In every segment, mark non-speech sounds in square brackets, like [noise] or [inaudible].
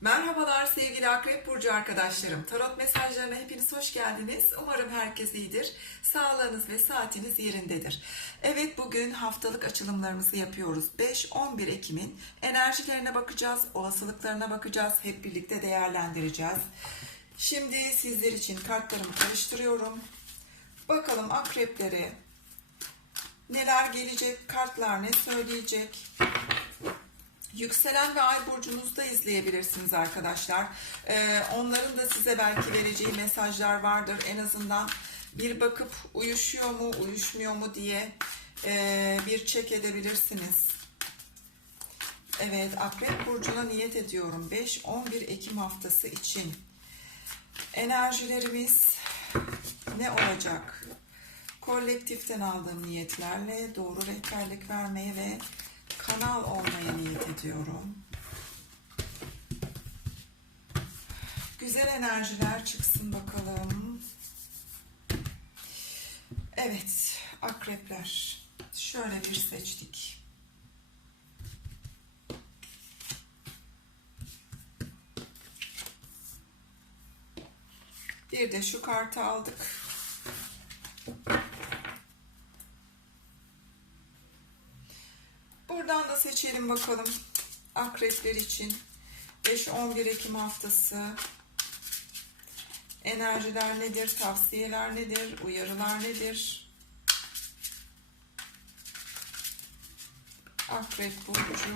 Merhabalar sevgili Akrep Burcu arkadaşlarım. Tarot mesajlarına hepiniz hoş geldiniz. Umarım herkes iyidir. Sağlığınız ve saatiniz yerindedir. Evet bugün haftalık açılımlarımızı yapıyoruz. 5-11 Ekim'in enerjilerine bakacağız, olasılıklarına bakacağız. Hep birlikte değerlendireceğiz. Şimdi sizler için kartlarımı karıştırıyorum. Bakalım akreplere neler gelecek, kartlar ne söyleyecek. Yükselen ve ay burcunuzda izleyebilirsiniz arkadaşlar. Ee, onların da size belki vereceği mesajlar vardır. En azından bir bakıp uyuşuyor mu, uyuşmuyor mu diye e, bir çek edebilirsiniz. Evet, Akrep Burcu'na niyet ediyorum. 5-11 Ekim haftası için. Enerjilerimiz ne olacak? Kolektiften aldığım niyetlerle doğru rehberlik vermeye ve kanal olmaya niyet ediyorum. Güzel enerjiler çıksın bakalım. Evet, akrepler. Şöyle bir seçtik. Bir de şu kartı aldık. Buradan da seçelim bakalım. Akrepler için. 5-11 Ekim haftası. Enerjiler nedir, tavsiyeler nedir, uyarılar nedir? Akrep burcu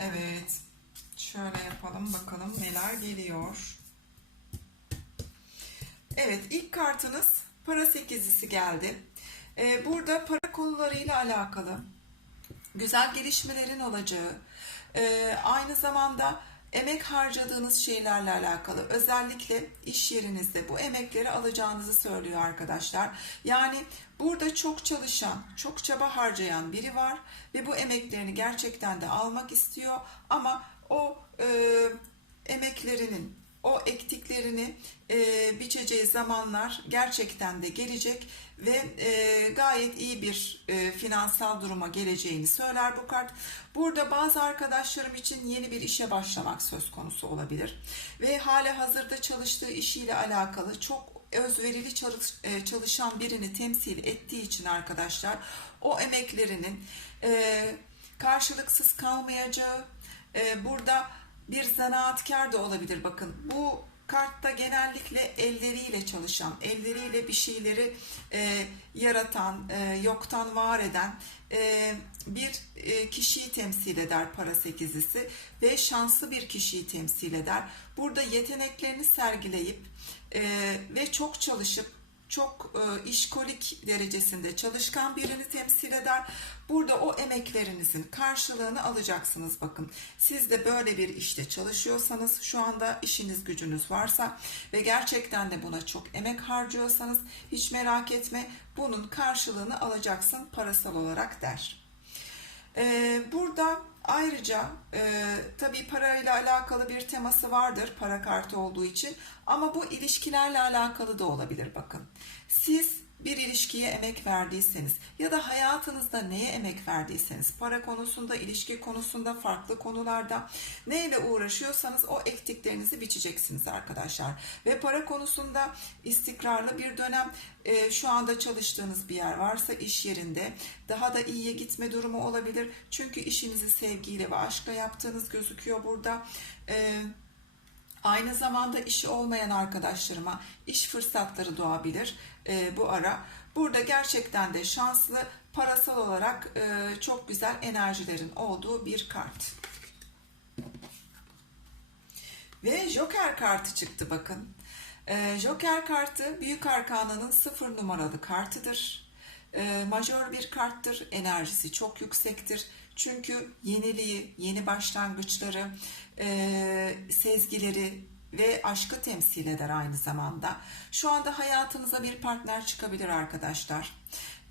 Evet. Şöyle yapalım bakalım neler geliyor. Evet ilk kartınız para sekizlisi geldi. Ee, burada para konularıyla alakalı güzel gelişmelerin olacağı, e, aynı zamanda emek harcadığınız şeylerle alakalı özellikle iş yerinizde bu emekleri alacağınızı söylüyor arkadaşlar. Yani burada çok çalışan, çok çaba harcayan biri var ve bu emeklerini gerçekten de almak istiyor ama o e, emeklerinin o ektiklerini e, biçeceği zamanlar gerçekten de gelecek ve e, gayet iyi bir e, finansal duruma geleceğini söyler bu kart. Burada bazı arkadaşlarım için yeni bir işe başlamak söz konusu olabilir ve hala hazırda çalıştığı işiyle alakalı çok özverili e, çalışan birini temsil ettiği için arkadaşlar o emeklerinin e, karşılıksız kalmayacağı e, burada bir zanaatkar da olabilir. Bakın bu kartta genellikle elleriyle çalışan elleriyle bir şeyleri e, yaratan e, yoktan var eden e, bir e, kişiyi temsil eder para sekizlisi ve şanslı bir kişiyi temsil eder. Burada yeteneklerini sergileyip e, ve çok çalışıp çok e, işkolik derecesinde çalışkan birini temsil eder. Burada o emeklerinizin karşılığını alacaksınız bakın. Siz de böyle bir işte çalışıyorsanız, şu anda işiniz gücünüz varsa ve gerçekten de buna çok emek harcıyorsanız hiç merak etme bunun karşılığını alacaksın parasal olarak der. Ee, burada ayrıca e, tabii parayla alakalı bir teması vardır para kartı olduğu için ama bu ilişkilerle alakalı da olabilir bakın. Siz bir ilişkiye emek verdiyseniz ya da hayatınızda neye emek verdiyseniz para konusunda, ilişki konusunda, farklı konularda neyle uğraşıyorsanız o ektiklerinizi biçeceksiniz arkadaşlar. Ve para konusunda istikrarlı bir dönem e, şu anda çalıştığınız bir yer varsa iş yerinde daha da iyiye gitme durumu olabilir. Çünkü işinizi sevgiyle ve aşkla yaptığınız gözüküyor burada. Evet Aynı zamanda işi olmayan arkadaşlarıma iş fırsatları doğabilir e, bu ara. Burada gerçekten de şanslı, parasal olarak e, çok güzel enerjilerin olduğu bir kart. Ve Joker kartı çıktı bakın. E, Joker kartı Büyük Arkana'nın sıfır numaralı kartıdır. E, majör bir karttır. Enerjisi çok yüksektir. Çünkü yeniliği, yeni başlangıçları, e, sezgileri ve aşkı temsil eder aynı zamanda. Şu anda hayatınıza bir partner çıkabilir arkadaşlar.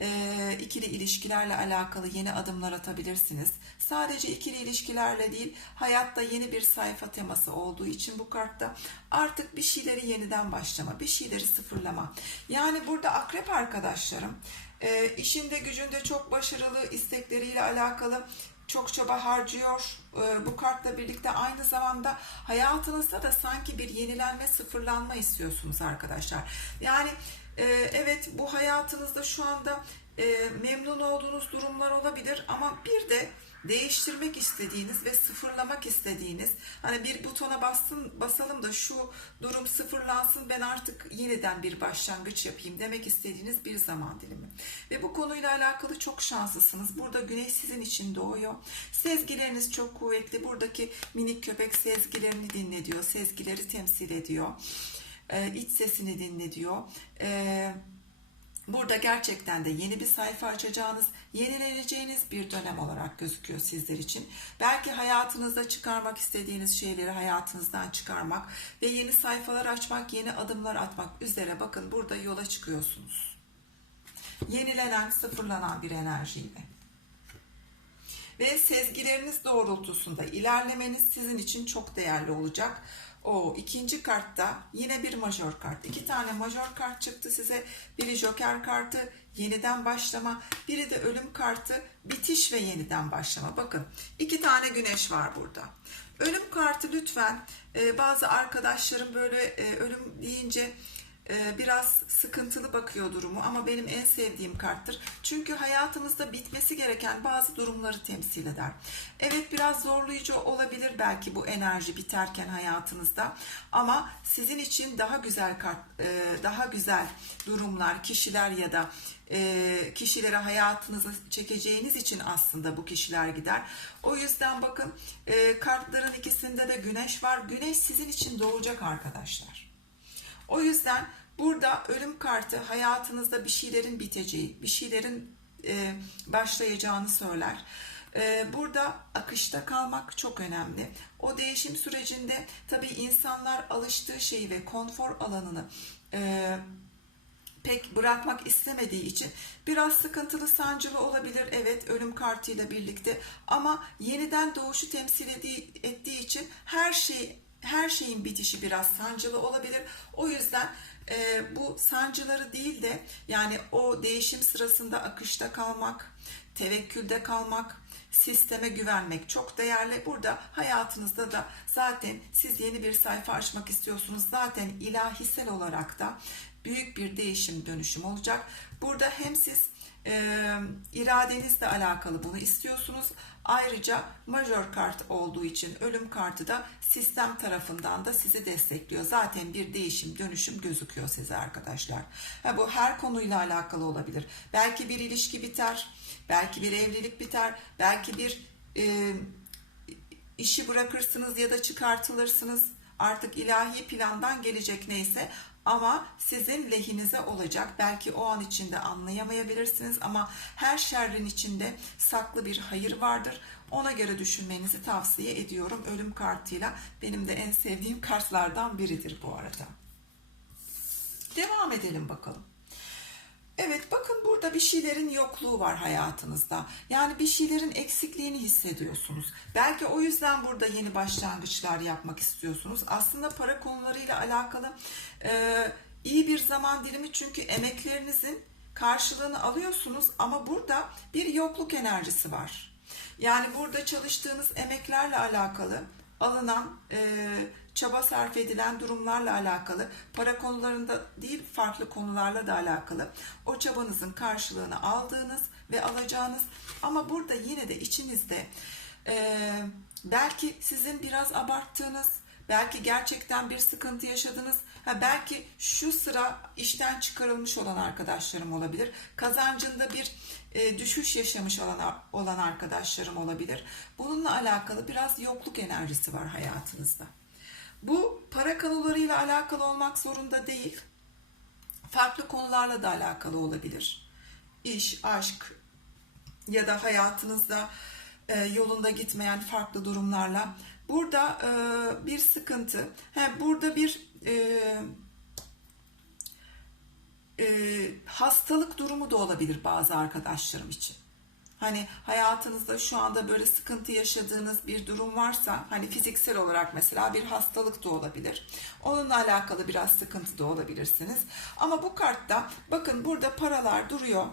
Ee, ikili ilişkilerle alakalı yeni adımlar atabilirsiniz. Sadece ikili ilişkilerle değil, hayatta yeni bir sayfa teması olduğu için bu kartta artık bir şeyleri yeniden başlama, bir şeyleri sıfırlama. Yani burada akrep arkadaşlarım, e, işinde gücünde çok başarılı istekleriyle alakalı çok çaba harcıyor. Ee, Bu kartla birlikte aynı zamanda hayatınızda da sanki bir yenilenme, sıfırlanma istiyorsunuz arkadaşlar. Yani e, evet bu hayatınızda şu anda e, memnun olduğunuz durumlar olabilir ama bir de değiştirmek istediğiniz ve sıfırlamak istediğiniz hani bir butona bassın basalım da şu durum sıfırlansın ben artık yeniden bir başlangıç yapayım demek istediğiniz bir zaman dilimi. Ve bu konuyla alakalı çok şanslısınız. Burada güneş sizin için doğuyor. Sezgileriniz çok kuvvetli. Buradaki minik köpek sezgilerini dinlediyor. Sezgileri temsil ediyor. Ee, iç sesini dinlediyor. Ee, Burada gerçekten de yeni bir sayfa açacağınız, yenileneceğiniz bir dönem olarak gözüküyor sizler için. Belki hayatınızda çıkarmak istediğiniz şeyleri hayatınızdan çıkarmak ve yeni sayfalar açmak, yeni adımlar atmak üzere bakın burada yola çıkıyorsunuz. Yenilenen, sıfırlanan bir enerjiyle. Ve sezgileriniz doğrultusunda ilerlemeniz sizin için çok değerli olacak. O ikinci kartta yine bir majör kart. İki tane majör kart çıktı size. Biri joker kartı, yeniden başlama. Biri de ölüm kartı, bitiş ve yeniden başlama. Bakın iki tane güneş var burada. Ölüm kartı lütfen e, bazı arkadaşlarım böyle e, ölüm deyince biraz sıkıntılı bakıyor durumu ama benim en sevdiğim karttır. Çünkü hayatımızda bitmesi gereken bazı durumları temsil eder. Evet biraz zorlayıcı olabilir belki bu enerji biterken hayatınızda ama sizin için daha güzel kart, e, daha güzel durumlar, kişiler ya da e, kişileri hayatınıza çekeceğiniz için aslında bu kişiler gider. O yüzden bakın e, kartların ikisinde de güneş var. Güneş sizin için doğacak arkadaşlar. O yüzden burada ölüm kartı hayatınızda bir şeylerin biteceği, bir şeylerin e, başlayacağını söyler. E, burada akışta kalmak çok önemli. O değişim sürecinde tabii insanlar alıştığı şeyi ve konfor alanını e, pek bırakmak istemediği için biraz sıkıntılı sancılı olabilir evet ölüm kartıyla birlikte ama yeniden doğuşu temsil ettiği, ettiği için her şey her şeyin bitişi biraz sancılı olabilir. O yüzden e, bu sancıları değil de yani o değişim sırasında akışta kalmak, tevekkülde kalmak, sisteme güvenmek çok değerli. Burada hayatınızda da zaten siz yeni bir sayfa açmak istiyorsunuz. Zaten ilahisel olarak da büyük bir değişim dönüşüm olacak. Burada hem siz e, iradenizle alakalı bunu istiyorsunuz. Ayrıca majör kart olduğu için ölüm kartı da sistem tarafından da sizi destekliyor. Zaten bir değişim, dönüşüm gözüküyor size arkadaşlar. Ha, bu her konuyla alakalı olabilir. Belki bir ilişki biter, belki bir evlilik biter, belki bir e, işi bırakırsınız ya da çıkartılırsınız. Artık ilahi plandan gelecek neyse ama sizin lehinize olacak. Belki o an içinde anlayamayabilirsiniz ama her şerrin içinde saklı bir hayır vardır. Ona göre düşünmenizi tavsiye ediyorum. Ölüm kartıyla benim de en sevdiğim kartlardan biridir bu arada. Devam edelim bakalım. Evet bakın burada bir şeylerin yokluğu var hayatınızda. Yani bir şeylerin eksikliğini hissediyorsunuz. Belki o yüzden burada yeni başlangıçlar yapmak istiyorsunuz. Aslında para konularıyla alakalı e, iyi bir zaman dilimi çünkü emeklerinizin karşılığını alıyorsunuz ama burada bir yokluk enerjisi var. Yani burada çalıştığınız emeklerle alakalı alınan e, çaba sarf edilen durumlarla alakalı para konularında değil farklı konularla da alakalı o çabanızın karşılığını aldığınız ve alacağınız ama burada yine de içinizde e, belki sizin biraz abarttığınız belki gerçekten bir sıkıntı yaşadınız ha belki şu sıra işten çıkarılmış olan arkadaşlarım olabilir kazancında bir e, düşüş yaşamış olan, olan arkadaşlarım olabilir. Bununla alakalı biraz yokluk enerjisi var hayatınızda. Bu para konularıyla alakalı olmak zorunda değil. Farklı konularla da alakalı olabilir. İş, aşk ya da hayatınızda e, yolunda gitmeyen farklı durumlarla burada e, bir sıkıntı, he, burada bir e, e, hastalık durumu da olabilir bazı arkadaşlarım için. Hani hayatınızda şu anda böyle sıkıntı yaşadığınız bir durum varsa hani fiziksel olarak mesela bir hastalık da olabilir. Onunla alakalı biraz sıkıntı da olabilirsiniz. Ama bu kartta bakın burada paralar duruyor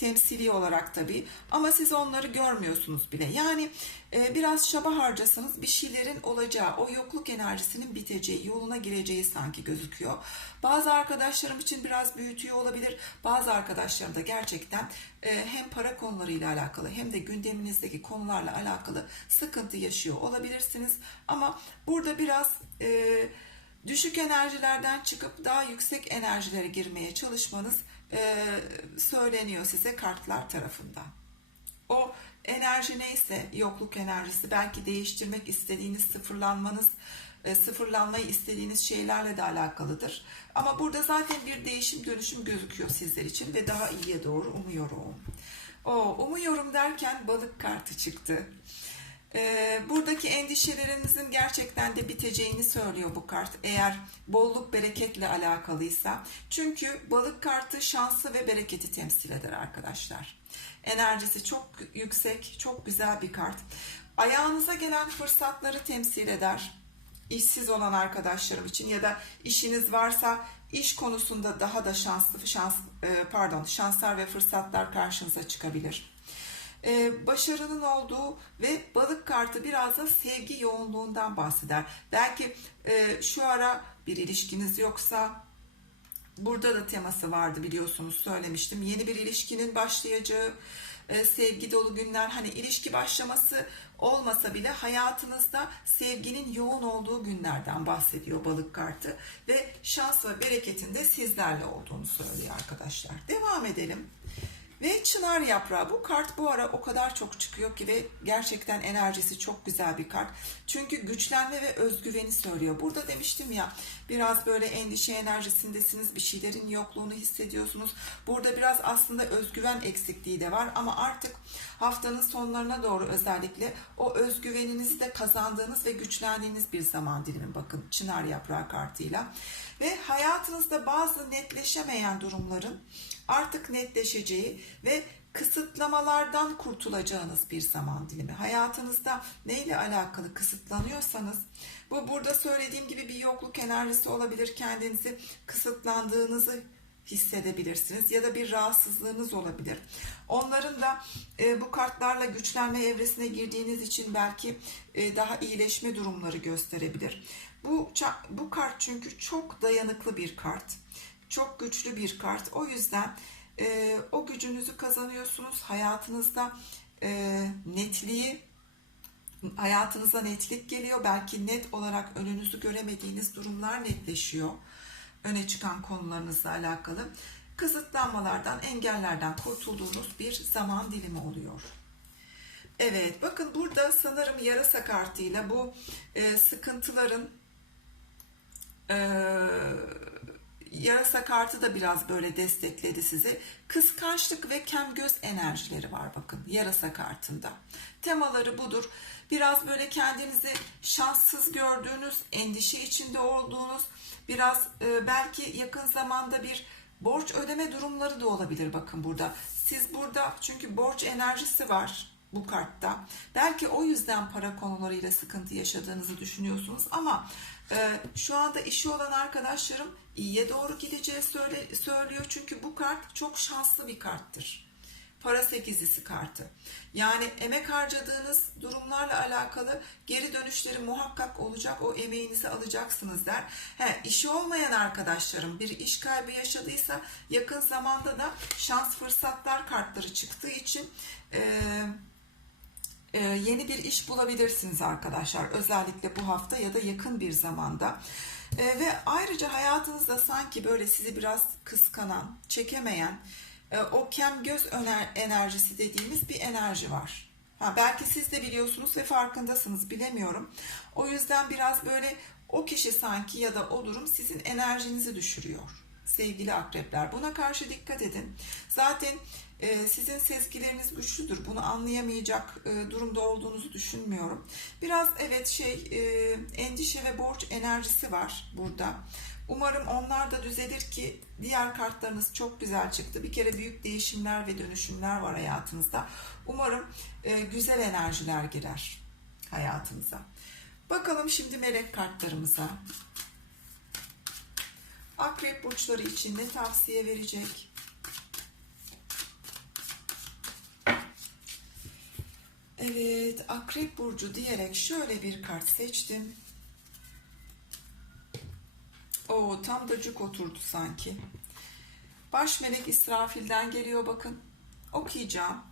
temsili olarak tabii ama siz onları görmüyorsunuz bile. Yani e, biraz çaba harcasanız bir şeylerin olacağı, o yokluk enerjisinin biteceği, yoluna gireceği sanki gözüküyor. Bazı arkadaşlarım için biraz büyütüyor olabilir. Bazı arkadaşlarım da gerçekten e, hem para konularıyla alakalı hem de gündeminizdeki konularla alakalı sıkıntı yaşıyor olabilirsiniz. Ama burada biraz e, düşük enerjilerden çıkıp daha yüksek enerjilere girmeye çalışmanız e, söyleniyor size kartlar tarafından. O enerji neyse yokluk enerjisi belki değiştirmek istediğiniz sıfırlanmanız e, sıfırlanmayı istediğiniz şeylerle de alakalıdır. Ama burada zaten bir değişim dönüşüm gözüküyor sizler için ve daha iyiye doğru umuyorum. O umuyorum derken balık kartı çıktı. E, buradaki endişelerinizin gerçekten de biteceğini söylüyor bu kart. Eğer bolluk bereketle alakalıysa. Çünkü balık kartı şansı ve bereketi temsil eder arkadaşlar. Enerjisi çok yüksek, çok güzel bir kart. Ayağınıza gelen fırsatları temsil eder. İşsiz olan arkadaşlarım için ya da işiniz varsa iş konusunda daha da şanslı şans e, pardon şanslar ve fırsatlar karşınıza çıkabilir e, başarının olduğu ve balık kartı biraz da sevgi yoğunluğundan bahseder. Belki e, şu ara bir ilişkiniz yoksa burada da teması vardı biliyorsunuz söylemiştim. Yeni bir ilişkinin başlayacağı e, sevgi dolu günler hani ilişki başlaması olmasa bile hayatınızda sevginin yoğun olduğu günlerden bahsediyor balık kartı ve şans ve bereketin de sizlerle olduğunu söylüyor arkadaşlar. Devam edelim. Ve çınar yaprağı. Bu kart bu ara o kadar çok çıkıyor ki ve gerçekten enerjisi çok güzel bir kart. Çünkü güçlenme ve özgüveni söylüyor. Burada demiştim ya biraz böyle endişe enerjisindesiniz. Bir şeylerin yokluğunu hissediyorsunuz. Burada biraz aslında özgüven eksikliği de var ama artık haftanın sonlarına doğru özellikle o özgüveninizi de kazandığınız ve güçlendiğiniz bir zaman dilimi bakın çınar yaprağı kartıyla. Ve hayatınızda bazı netleşemeyen durumların artık netleşeceği ve kısıtlamalardan kurtulacağınız bir zaman dilimi. Hayatınızda neyle alakalı kısıtlanıyorsanız bu burada söylediğim gibi bir yokluk enerjisi olabilir. Kendinizi kısıtlandığınızı hissedebilirsiniz ya da bir rahatsızlığınız olabilir. Onların da e, bu kartlarla güçlenme evresine girdiğiniz için belki e, daha iyileşme durumları gösterebilir. Bu bu kart çünkü çok dayanıklı bir kart. Çok güçlü bir kart. O yüzden e, o gücünüzü kazanıyorsunuz. Hayatınızda e, netliği hayatınıza netlik geliyor. Belki net olarak önünüzü göremediğiniz durumlar netleşiyor. Öne çıkan konularınızla alakalı. Kısıtlanmalardan, engellerden kurtulduğunuz bir zaman dilimi oluyor. Evet, bakın burada sanırım yarasa kartıyla bu e, sıkıntıların e, yarasa kartı da biraz böyle destekledi sizi. Kıskançlık ve kem göz enerjileri var bakın yarasa kartında. Temaları budur. Biraz böyle kendinizi şanssız gördüğünüz, endişe içinde olduğunuz, biraz e, belki yakın zamanda bir borç ödeme durumları da olabilir bakın burada. Siz burada çünkü borç enerjisi var bu kartta. Belki o yüzden para konularıyla sıkıntı yaşadığınızı düşünüyorsunuz ama e, şu anda işi olan arkadaşlarım iyiye doğru gideceği söyle, söylüyor. Çünkü bu kart çok şanslı bir karttır. Para sekizlisi kartı. Yani emek harcadığınız durumlarla alakalı geri dönüşleri muhakkak olacak. O emeğinizi alacaksınız der. He, işi olmayan arkadaşlarım bir iş kaybı yaşadıysa yakın zamanda da şans fırsatlar kartları çıktığı için eee e, yeni bir iş bulabilirsiniz arkadaşlar. Özellikle bu hafta ya da yakın bir zamanda. E, ve ayrıca hayatınızda sanki böyle sizi biraz kıskanan, çekemeyen, e, o kem göz öner, enerjisi dediğimiz bir enerji var. Ha, belki siz de biliyorsunuz ve farkındasınız bilemiyorum. O yüzden biraz böyle o kişi sanki ya da o durum sizin enerjinizi düşürüyor. Sevgili akrepler buna karşı dikkat edin. Zaten sizin sezgileriniz güçlüdür. Bunu anlayamayacak e, durumda olduğunuzu düşünmüyorum. Biraz evet şey e, endişe ve borç enerjisi var burada. Umarım onlar da düzelir ki diğer kartlarınız çok güzel çıktı. Bir kere büyük değişimler ve dönüşümler var hayatınızda. Umarım e, güzel enerjiler girer hayatınıza. Bakalım şimdi melek kartlarımıza. Akrep burçları için ne tavsiye verecek? Evet, Akrep burcu diyerek şöyle bir kart seçtim. Oo, tam da cuk oturdu sanki. Baş melek İsrafil'den geliyor bakın. Okuyacağım.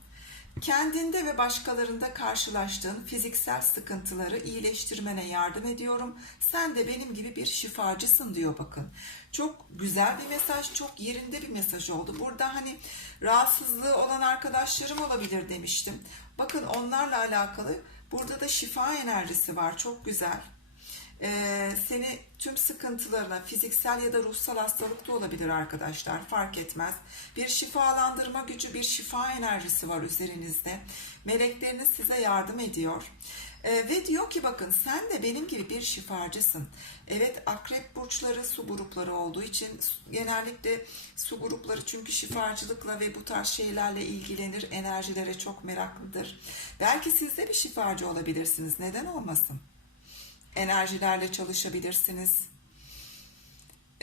Kendinde ve başkalarında karşılaştığın fiziksel sıkıntıları iyileştirmene yardım ediyorum. Sen de benim gibi bir şifacısın diyor bakın. Çok güzel bir mesaj, çok yerinde bir mesaj oldu. Burada hani rahatsızlığı olan arkadaşlarım olabilir demiştim. Bakın onlarla alakalı burada da şifa enerjisi var. Çok güzel. Ee, seni tüm sıkıntılarına fiziksel ya da ruhsal hastalık da olabilir arkadaşlar fark etmez. Bir şifalandırma gücü bir şifa enerjisi var üzerinizde. Melekleriniz size yardım ediyor. Ee, ve diyor ki bakın sen de benim gibi bir şifacısın. Evet akrep burçları su grupları olduğu için genellikle su grupları çünkü şifacılıkla ve bu tarz şeylerle ilgilenir enerjilere çok meraklıdır. Belki siz de bir şifacı olabilirsiniz neden olmasın? Enerjilerle çalışabilirsiniz.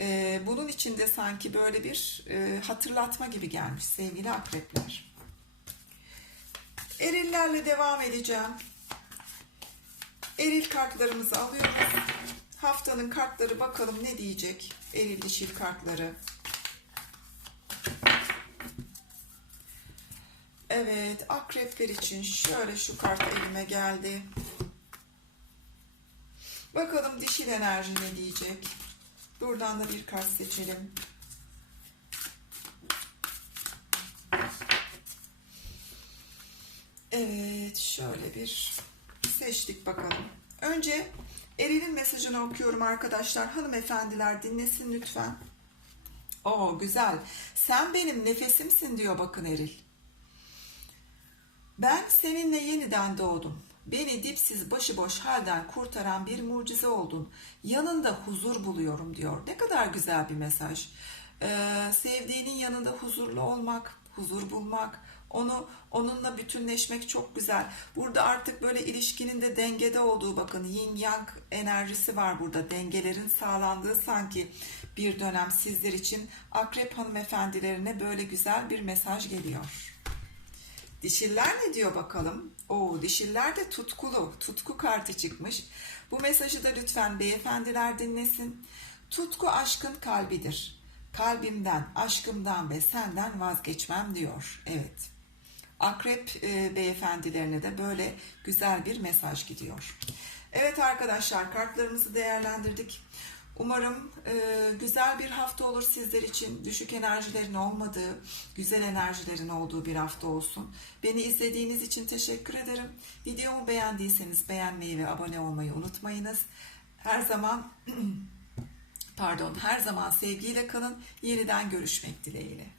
Ee, bunun için de sanki böyle bir e, hatırlatma gibi gelmiş sevgili akrepler. Erillerle devam edeceğim. Eril kartlarımızı alıyoruz. Haftanın kartları bakalım ne diyecek eril dişil kartları. Evet akrepler için şöyle şu kart elime geldi. Bakalım dişil enerji ne diyecek. Buradan da bir kart seçelim. Evet şöyle bir seçtik bakalım. Önce Eril'in mesajını okuyorum arkadaşlar. Hanımefendiler dinlesin lütfen. Oo güzel. Sen benim nefesimsin diyor bakın Eril. Ben seninle yeniden doğdum. Beni dipsiz başıboş halden kurtaran bir mucize oldun. Yanında huzur buluyorum diyor. Ne kadar güzel bir mesaj. Ee, sevdiğinin yanında huzurlu olmak, huzur bulmak, onu onunla bütünleşmek çok güzel. Burada artık böyle ilişkinin de dengede olduğu bakın yin yang enerjisi var burada. Dengelerin sağlandığı sanki bir dönem sizler için akrep hanımefendilerine böyle güzel bir mesaj geliyor. Dişiller ne diyor bakalım? Oo, dişiller de tutkulu. Tutku kartı çıkmış. Bu mesajı da lütfen beyefendiler dinlesin. Tutku aşkın kalbidir. Kalbimden, aşkımdan ve senden vazgeçmem diyor. Evet. Akrep e, beyefendilerine de böyle güzel bir mesaj gidiyor. Evet arkadaşlar kartlarımızı değerlendirdik. Umarım e, güzel bir hafta olur sizler için. Düşük enerjilerin olmadığı, güzel enerjilerin olduğu bir hafta olsun. Beni izlediğiniz için teşekkür ederim. Videomu beğendiyseniz beğenmeyi ve abone olmayı unutmayınız. Her zaman [clears throat] pardon, her zaman sevgiyle kalın. Yeniden görüşmek dileğiyle.